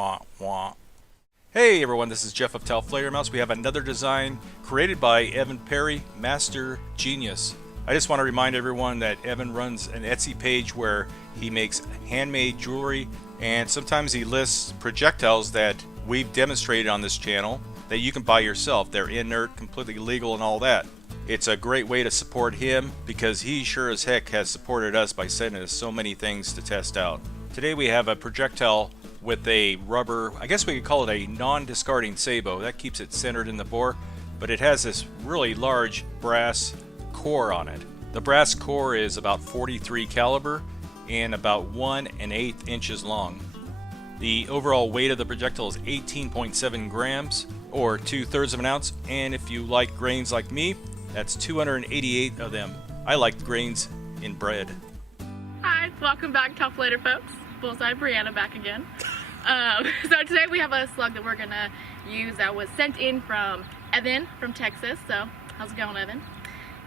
Wah, wah. Hey everyone, this is Jeff of TAOFLEDERMAUS. We have another design created by Evan Perry, Master Genius. I just want to remind everyone that Evan runs an Etsy page where he makes handmade jewelry, and sometimes he lists projectiles that we've demonstrated on this channel that you can buy yourself. They're inert, completely legal, and all that. It's a great way to support him because he sure as heck has supported us by sending us so many things to test out. Today we have a projectile with a rubber, I guess we could call it a non-discarding sabot. That keeps it centered in the bore, but it has this really large brass core on it. The brass core is about 43 caliber and about 1 1/8 inches long. The overall weight of the projectile is 18.7 grams or 2/3 of an ounce, and if you like grains like me, that's 288 of them. I like grains in bread. Hi, welcome back to TAOFLEDER, folks. Bullseye Brianna back again. So today we have a slug that we're gonna use that was sent in from Evan from Texas. So how's it going, Evan?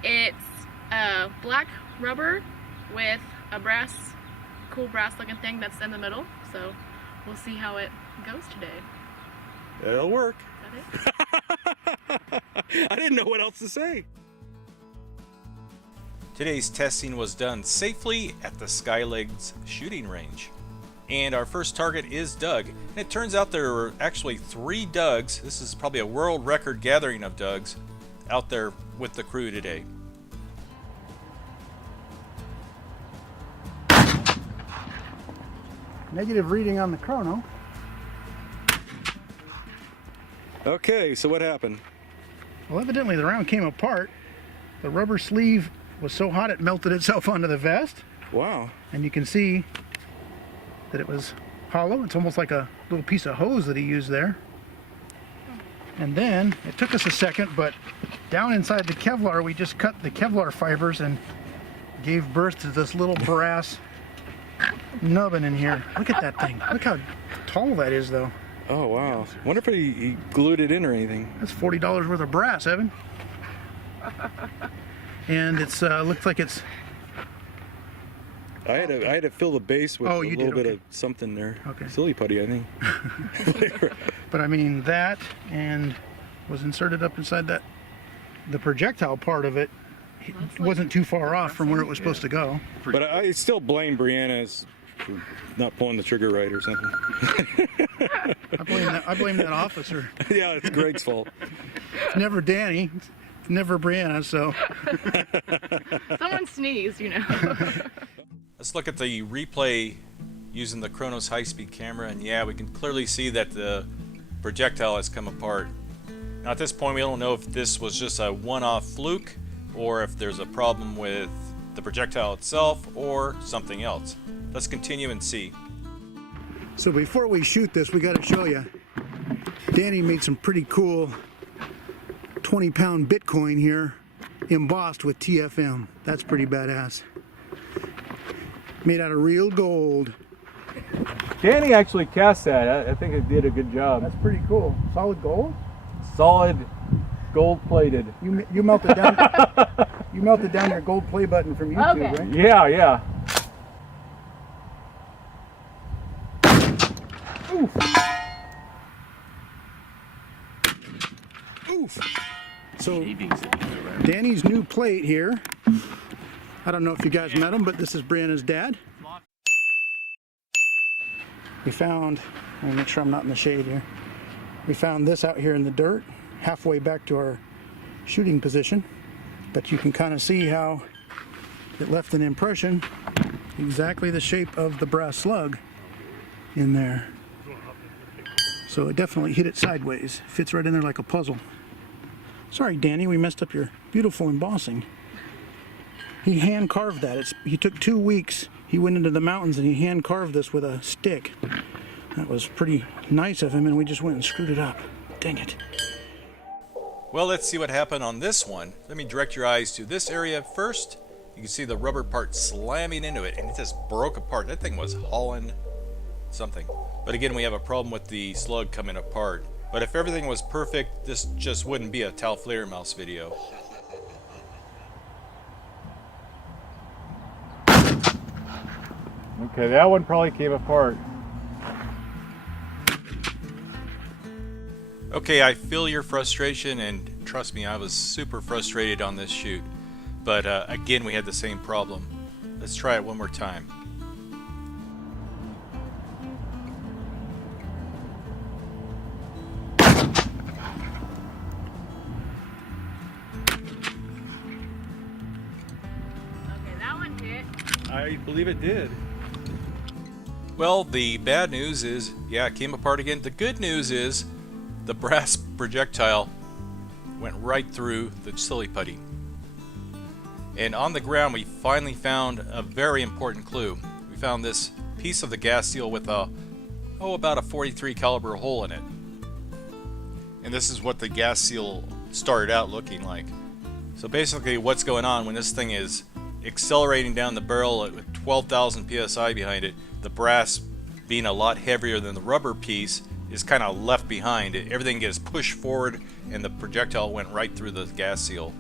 It's black rubber with a cool brass looking thing that's in the middle. So we'll see how it goes today. It'll work. Is that it? I didn't know what else to say. Today's testing was done safely at the Skylegs shooting range. And our first target is Doug. And it turns out there were actually 3 Dougs. This is probably a world record gathering of Dougs out there with the crew today. Negative reading on the chrono. Okay, so what happened? Well, evidently the round came apart. The rubber sleeve was so hot it melted itself onto the vest. Wow. And you can see that it was hollow. It's almost like a little piece of hose that he used there. And then it took us a second, but down inside the Kevlar, we just cut the Kevlar fibers and gave birth to this little brass nubbin in here. Look at that thing. Look how tall that is, though. Oh wow! Wonder if he glued it in or anything. That's $40 worth of brass, Evan. And it's looks like it's. I had to fill the base with a little bit of something there. Okay. Silly putty, I think. But I mean that, and was inserted up inside that. The projectile part of it wasn't too far off from where it was supposed to go. But I still blame Brianna's for not pulling the trigger right or something. I blame that officer. Yeah, it's Gregg's fault. It's never Danny. It's never Brianna, so. Someone sneezed, you know. Let's look at the replay using the Chronos high-speed camera, and yeah, we can clearly see that the projectile has come apart. Now at this point we don't know if this was just a one-off fluke or if there's a problem with the projectile itself or something else. Let's continue and see. So before we shoot this, we got to show you. Danny made some pretty cool 20-pound Bitcoin here, embossed with TFM. That's pretty badass. Made out of real gold. Danny actually cast that. I think it did a good job. That's pretty cool. Solid gold? Solid, gold-plated. You melted down. You melted down your gold play button from YouTube, Okay. right? Yeah, yeah. Oof. Oof. So Danny's new plate here. I don't know if you guys met him, but this is Brianna's dad. We found, let me make sure I'm not in the shade here. We found this out here in the dirt, halfway back to our shooting position. But you can kind of see how it left an impression, exactly the shape of the brass slug in there. So it definitely hit it sideways. Fits right in there like a puzzle. Sorry, Danny, we messed up your beautiful embossing. He hand carved that. He took 2 weeks. He went into the mountains and he hand carved this with a stick. That was pretty nice of him, and we just went and screwed it up. Dang it. Well, let's see what happened on this one. Let me direct your eyes to this area first. You can see the rubber part slamming into it, and it just broke apart. That thing was hauling something. But again, we have a problem with the slug coming apart. But if everything was perfect, this just wouldn't be a TAOFLEDERMAUS video. Okay, that one probably came apart. Okay, I feel your frustration, and trust me, I was super frustrated on this shoot. But again, we had the same problem. Let's try it one more time. Okay, that one hit. I believe it did. Well, the bad news is, yeah, it came apart again. The good news is the brass projectile went right through the silly putty. And on the ground, we finally found a very important clue. We found this piece of the gas seal with about a .43 caliber hole in it. And this is what the gas seal started out looking like. So basically what's going on when this thing is accelerating down the barrel at 12,000 psi behind it, the brass being a lot heavier than the rubber piece is kind of left behind. Everything gets pushed forward and the projectile went right through the gas seal.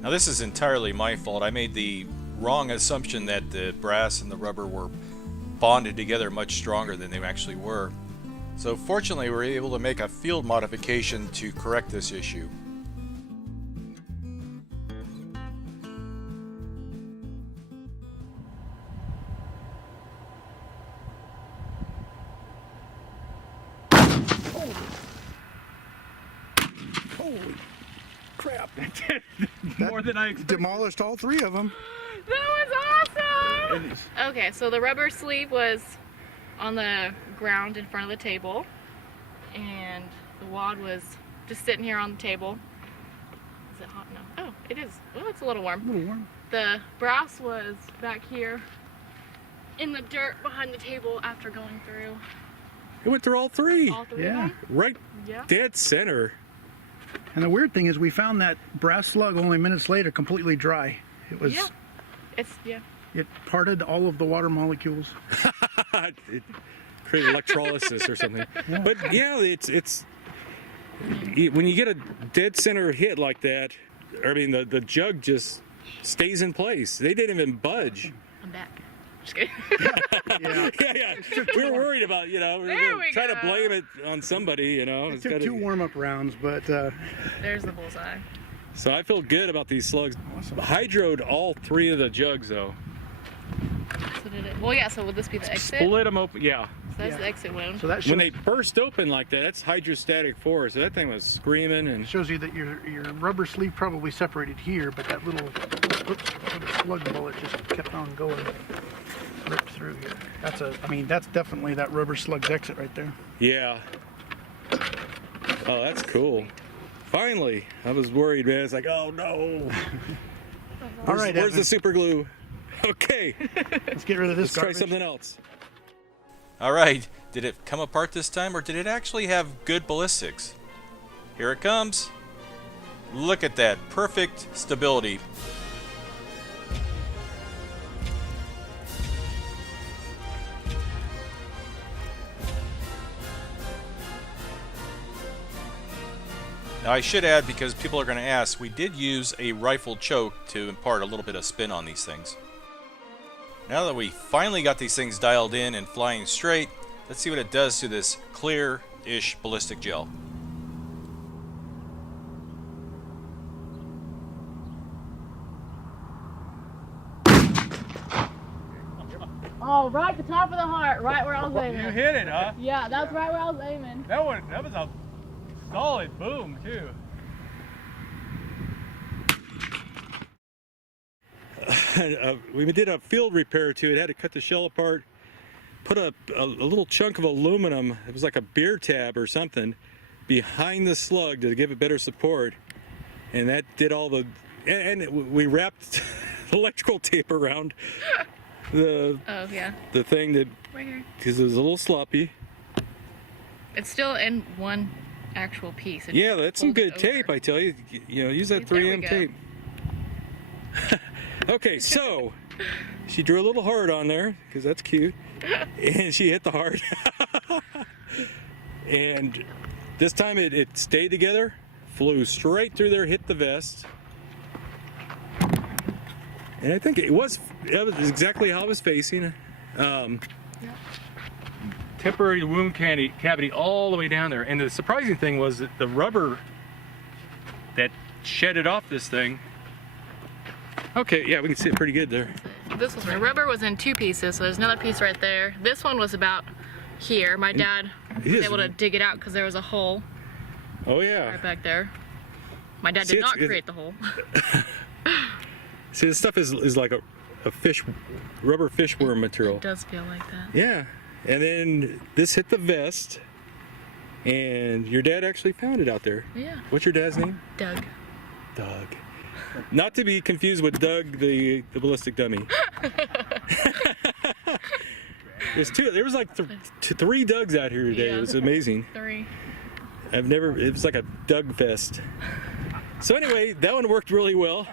Now this is entirely my fault. I made the wrong assumption that the brass and the rubber were bonded together much stronger than they actually were. So fortunately we were able to make a field modification to correct this issue. Holy crap. More than I expected. Demolished all three of them. That was awesome! Okay, so the rubber sleeve was on the ground in front of the table, and the wad was just sitting here on the table. Is it hot? No. Oh, it is. Oh, it's a little warm. A little warm. The brass was back here in the dirt behind the table after going through It went through all three. all three Yeah. of them. Right Yeah. dead center. And the weird thing is we found that brass slug only minutes later completely dry. It was, Yeah. Yeah. it parted all of the water molecules. It created electrolysis or something. But yeah, it's when you get a dead center hit like that, I mean the jug just stays in place. They didn't even budge. I'm back. Just kidding. Yeah. Yeah. We were worried about, we were There we trying to go. blame it on somebody, It It's took gotta- 2 warm-up rounds, but There's the bullseye. So I feel good about these slugs. Hydroed all 3 of the jugs though. So did it? Well, yeah. So would this be the exit? Split them open. Yeah. So that's Yeah. the exit wound. so that When shows, they burst open like that, that's hydrostatic force. So that thing was screaming and shows you that your rubber sleeve probably separated here, but that little slug bullet just kept on going, ripped through here. That's definitely that rubber slug's exit right there. yeah. Oh, that's cool. Finally, I was worried, man. It's like, oh no. All right, Where's Evan, the super glue? Okay, let's get rid of this let's try garbage. something else. Alright, did it come apart this time, or did it actually have good ballistics? Here it comes. Look at that, perfect stability. Now I should add, because people are going to ask, we did use a rifle choke to impart a little bit of spin on these things. Now that we finally got these things dialed in and flying straight, let's see what it does to this clear-ish ballistic gel. Oh, right the top of the heart, right where I was You aiming. hit it, huh? Yeah, that's right where I was aiming. That was a solid boom too. We did a field repair to it. Had to cut the shell apart, put a little chunk of aluminum, it was like a beer tab or something, behind the slug to give it better support. And that did all the, and we wrapped electrical tape around the Oh, yeah. thing that, Right here. because it was a little sloppy. It's still in one actual piece. It Yeah, that's some folded good tape, over. I tell you. Use that There we 3M go. tape. Okay, so she drew a little heart on there because that's cute, and she hit the heart. And this time it stayed together, flew straight through there, hit the vest, and I think it was exactly how I was facing. temporary wound cavity all the way down there. And the surprising thing was that the rubber that shedded off this thing. Okay, yeah, we can see it pretty good there. This was, the rubber was in 2 pieces, so there's another piece right there. This one was about here. My dad was able to dig it out because there was a hole. Oh yeah. Right back there. My dad did not create the hole. See, this stuff is like a rubber fish worm material. It does feel like that. Yeah. And then this hit the vest, and your dad actually found it out there. Yeah. What's your dad's name? Doug. Doug. Not to be confused with Doug, the ballistic dummy. There was like 3 Dougs out here today. Yeah. It was amazing. 3. It was like a Doug fest. So anyway, that one worked really well.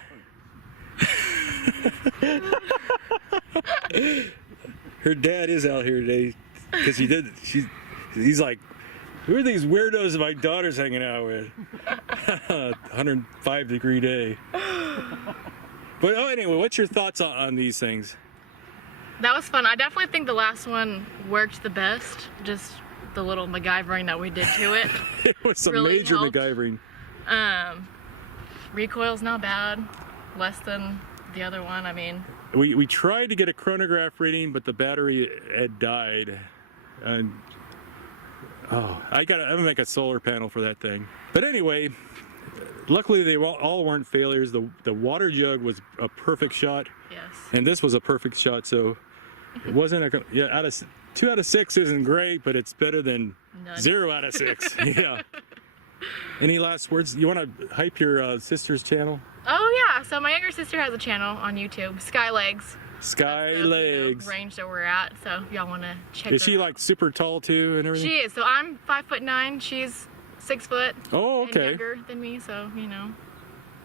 Her dad is out here today because he's like, who are these weirdos my daughter's hanging out with? 105-degree day. But anyway, what's your thoughts on these things? That was fun. I definitely think the last one worked the best. Just the little MacGyvering that we did to it. It was some really major helped. MacGyvering. Recoil's not bad. Less than the other one. I mean, we tried to get a chronograph reading, but the battery had died. And I'm gonna make a solar panel for that thing. But anyway, luckily they all weren't failures. The water jug was a perfect shot. yes. And this was a perfect shot, so it wasn't a 2 out of 6 isn't great, but it's better than None. 0 out of 6. Yeah. Any last words? You want to hype your sister's channel? Oh yeah. So my younger sister has a channel on YouTube, Skylegs. Sky That's the, Legs. range that we're at. So y'all want to check. Is her she out. like super tall too and everything? She is. So I'm 5'9". She's 6 foot. Oh, And okay. younger than me, so you know,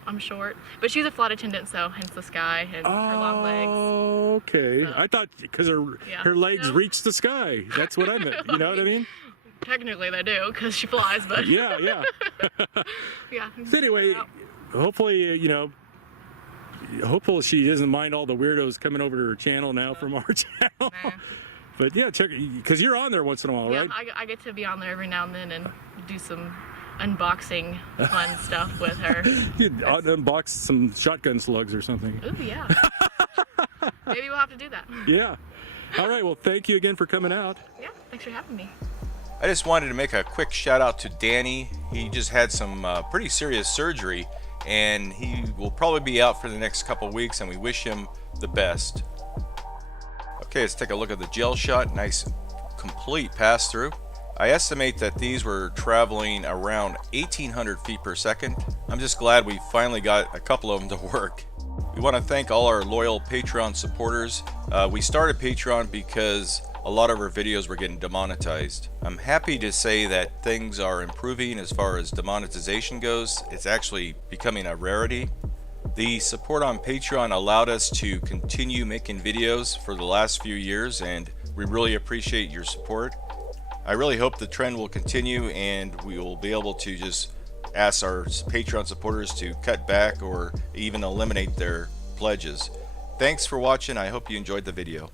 I'm short. But she's a flight attendant, so hence the sky and her long legs. Oh, okay. So- I thought because Yeah. her legs No. reach the sky. That's what I meant. You know what I mean? Technically they do, because she flies, but Yeah, yeah. yeah. So anyway, hopefully, hopefully she doesn't mind all the weirdos coming over to her channel now from our channel. Nah. But yeah, check, because you're on there once in a while, Yeah, right? I get to be on there every now and then and do some unboxing fun stuff with her. You'd unbox some shotgun slugs or something. Ooh, yeah. Maybe we'll have to do that. Yeah. All right, well, thank you again for coming out. Yeah, thanks for having me. I just wanted to make a quick shout out to Danny. He just had some pretty serious surgery, and he will probably be out for the next couple weeks, and we wish him the best. Okay, let's take a look at the gel shot. Nice complete pass through. I estimate that these were traveling around 1,800 feet per second. I'm just glad we finally got a couple of them to work. We want to thank all our loyal Patreon supporters. We started Patreon because a lot of our videos were getting demonetized. I'm happy to say that things are improving as far as demonetization goes. It's actually becoming a rarity. The support on Patreon allowed us to continue making videos for the last few years, and we really appreciate your support. I really hope the trend will continue and we will be able to just ask our Patreon supporters to cut back or even eliminate their pledges. Thanks for watching. I hope you enjoyed the video.